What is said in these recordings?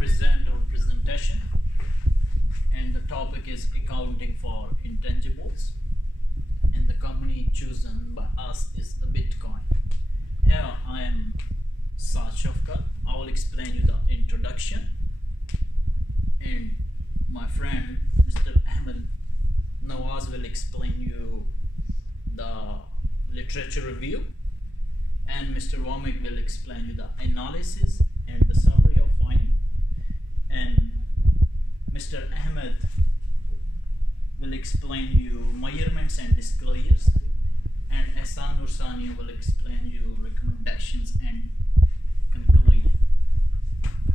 present our presentation, and the topic is accounting for intangibles, and the company chosen by us is the Bitcoin. Here I am Shafkat. I will explain you the introduction, and my friend Mr. Ahmed Nawaz will explain you the literature review, and Mr. Wamik will explain you the analysis and the summary of finding, and Mr. Ahmed will explain you measurements and disclosures, and Ahsan will explain you recommendations and conclusion.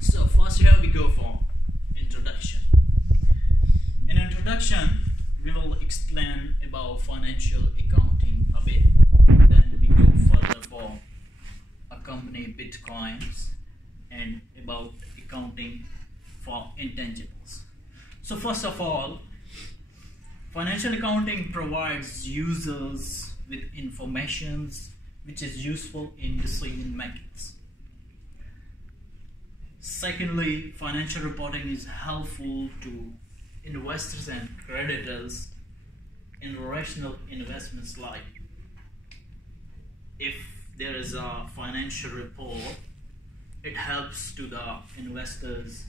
So first here we go for introduction. In introduction we will explain about financial accounting a bit, then we go further for a company Bitcoins and about accounting for intangibles. So first of all, financial accounting provides users with information which is useful in decision making. Secondly, financial reporting is helpful to investors and creditors in rational investments, like if there is a financial report, it helps to the investors,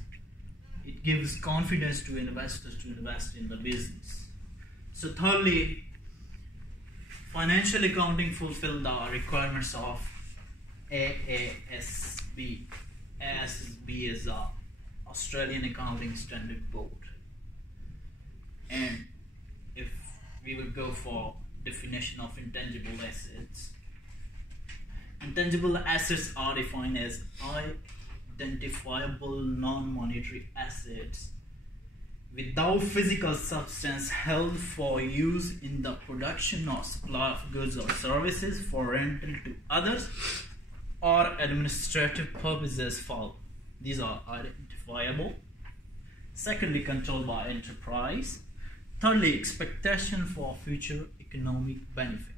it gives confidence to investors to invest in the business. So thirdly, financial accounting fulfill the requirements of AASB. AASB is the Australian Accounting Standard Board. And if we will go for definition of intangible assets, intangible assets are defined as identifiable non-monetary assets without physical substance held for use in the production or supply of goods or services for rental to others or administrative purposes. These are identifiable. Secondly, controlled by enterprise. Thirdly, expectation for future economic benefit.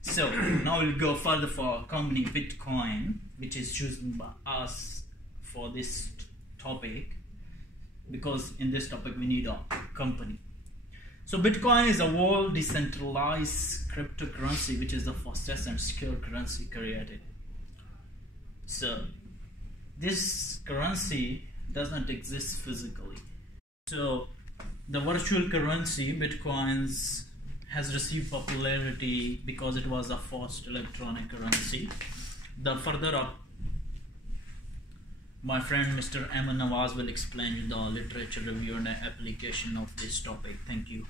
So now we'll go further for company Bitcoin, which is chosen by us for this topic, because in this topic we need a company. So Bitcoin is a world decentralized cryptocurrency, which is the fastest and secure currency created. So this currency doesn't exist physically. So the virtual currency Bitcoins has received popularity because it was the first electronic currency. The further up, my friend Mr. Ahmed Nawaz will explain you the literature review and the application of this topic. Thank you.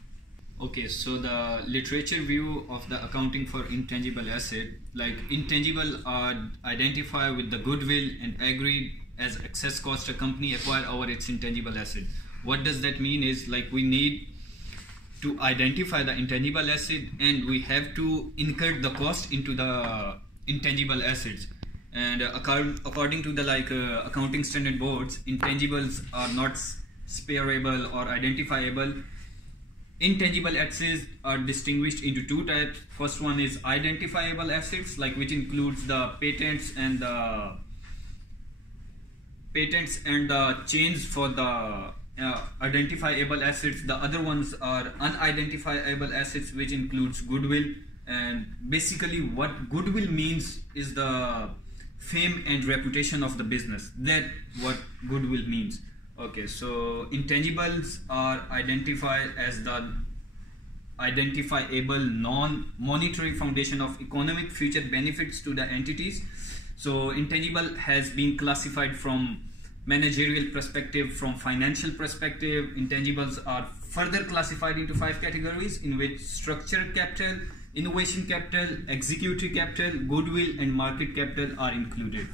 Okay, so the literature view of the accounting for intangible asset, like intangible are identified with the goodwill and agreed as excess cost a company acquire over its intangible asset. What does that mean is, like, we need to identify the intangible asset and we have to incur the cost into the intangible assets. And according to the accounting standard boards, intangibles are not spareable or identifiable. Intangible assets are distinguished into two types. First one is identifiable assets, like which includes the patents and the chains for the identifiable assets. The other ones are unidentifiable assets, which includes goodwill. And basically what goodwill means is the fame and reputation of the business. That what goodwill means. Okay, so intangibles are identified as the identifiable non-monetary foundation of economic future benefits to the entities. So intangible has been classified from managerial perspective, from financial perspective. Intangibles are further classified into 5 categories, in which structural capital, innovation capital, executive capital, goodwill and market capital are included.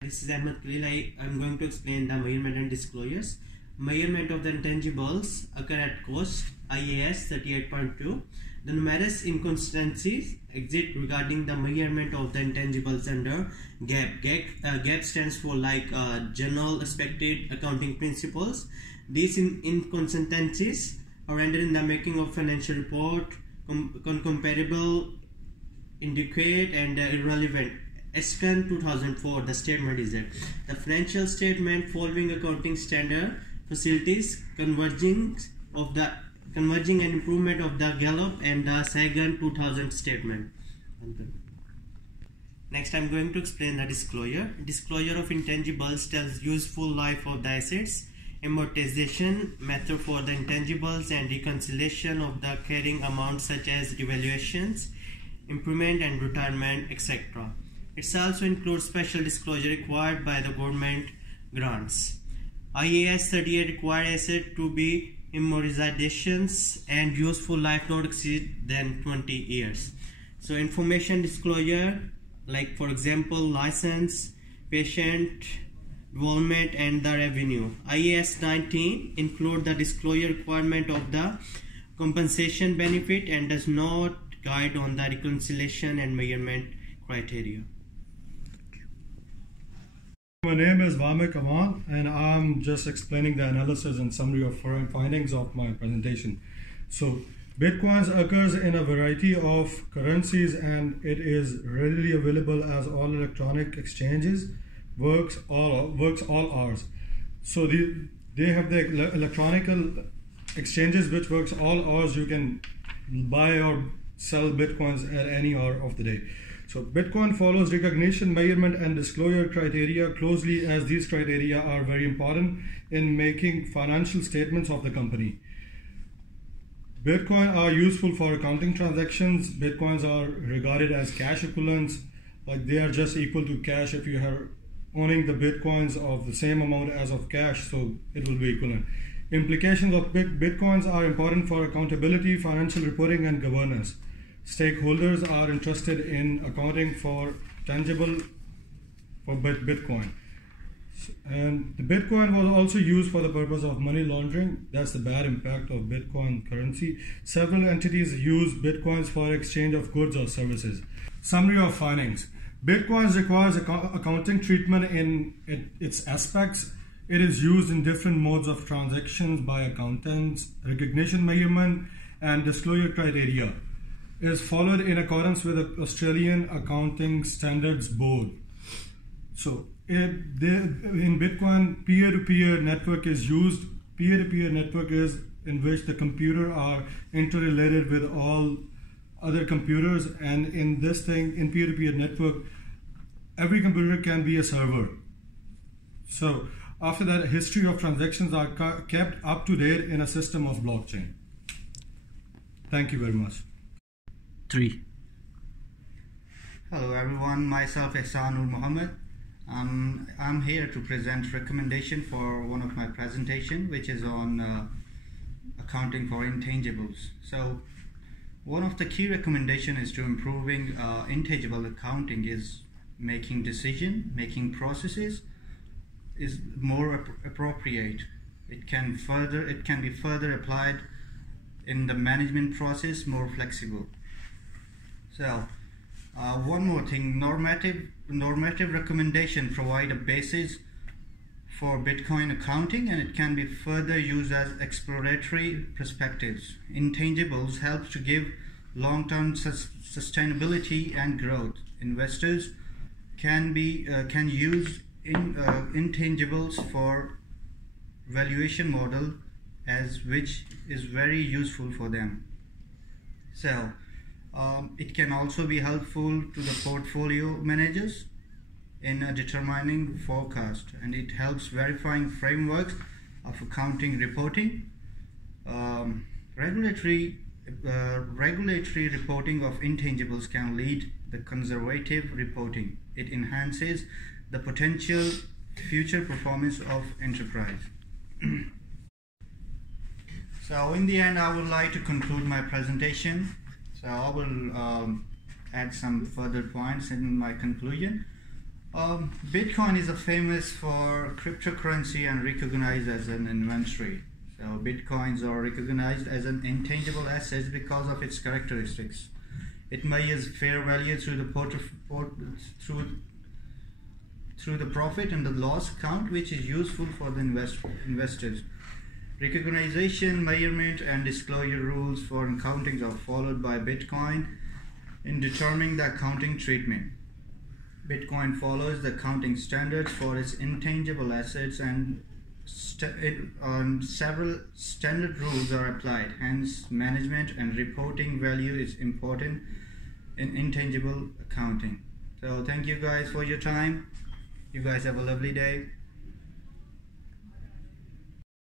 This is Ahmed Khalil. I am going to explain the measurement and disclosures. Measurement of the intangibles occur at cost, IAS 38.2. The numerous inconsistencies exist regarding the measurement of the intangibles under GAAP. GAAP stands for general expected accounting principles. These inconsistencies are rendered in the making of financial report comparable, inadequate, and irrelevant Ahsan 2004, the statement is that the financial statement following accounting standard facilities converging and improvement of the Gallup and the Sagan 2000 statement. Next, I'm going to explain the disclosure. Disclosure of intangibles tells useful life of the assets, amortization method for the intangibles, and reconciliation of the carrying amounts such as revaluations, improvement and retirement, etc. It also includes special disclosure required by the government grants. IAS 38 required asset to be amortizations and useful life not exceed than 20 years. So information disclosure, like for example license, patient involvement and the revenue. IAS 19 include the disclosure requirement of the compensation benefit and does not guide on the reconciliation and measurement criteria. My name is Vamik Aman and I'm just explaining the analysis and summary of findings of my presentation. So Bitcoins occurs in a variety of currencies and it is readily available as all electronic exchanges, works all hours. So they have the electronic exchanges which works all hours. You can buy or sell Bitcoins at any hour of the day. So Bitcoin follows recognition, measurement and disclosure criteria closely, as these criteria are very important in making financial statements of the company. Bitcoin are useful for accounting transactions. Bitcoins are regarded as cash equivalents, like they are just equal to cash. If you are owning the Bitcoins of the same amount as of cash, so it will be equivalent. Implications of Bitcoins are important for accountability, financial reporting and governance. Stakeholders are interested in accounting for tangible for Bitcoin. And the Bitcoin was also used for the purpose of money laundering. That's the bad impact of Bitcoin currency. Several entities use Bitcoins for exchange of goods or services. Summary of findings. Bitcoins requires accounting treatment in its aspects. It is used in different modes of transactions by accountants. Recognition, measurement and disclosure criteria is followed in accordance with the Australian Accounting Standards Board. So in Bitcoin, peer-to-peer network is used. Peer-to-peer network is in which the computer are interrelated with all other computers, and in this thing, in peer-to-peer network, every computer can be a server. So after that, history of transactions are kept up to date in a system of blockchain. Thank you very much. 3. Hello everyone, myself Ahsan Muhammad. I'm here to present recommendation for one of my presentation, which is on accounting for intangibles. So one of the key recommendation is to improving intangible accounting is making making processes is more appropriate. It can be further applied in the management process, more flexible. So one more thing, normative recommendation provide a basis for Bitcoin accounting, and it can be further used as exploratory perspectives. Intangibles help to give long-term sustainability and growth. Investors can use intangibles for valuation model, which is very useful for them. So it can also be helpful to the portfolio managers in determining forecast, and it helps verifying frameworks of accounting reporting. Regulatory reporting of intangibles can lead the conservative reporting. It enhances the potential future performance of enterprise. So in the end, I would like to conclude my presentation. So I will add some further points in my conclusion. Bitcoin is famous for cryptocurrency and recognized as an inventory. So Bitcoins are recognized as an intangible asset because of its characteristics. It measures fair value through the profit and the loss account, which is useful for the investors. Recognition, measurement, and disclosure rules for accounting are followed by Bitcoin in determining the accounting treatment. Bitcoin follows the accounting standards for its intangible assets, and several standard rules are applied. Hence, management and reporting value is important in intangible accounting. So thank you guys for your time. You guys have a lovely day.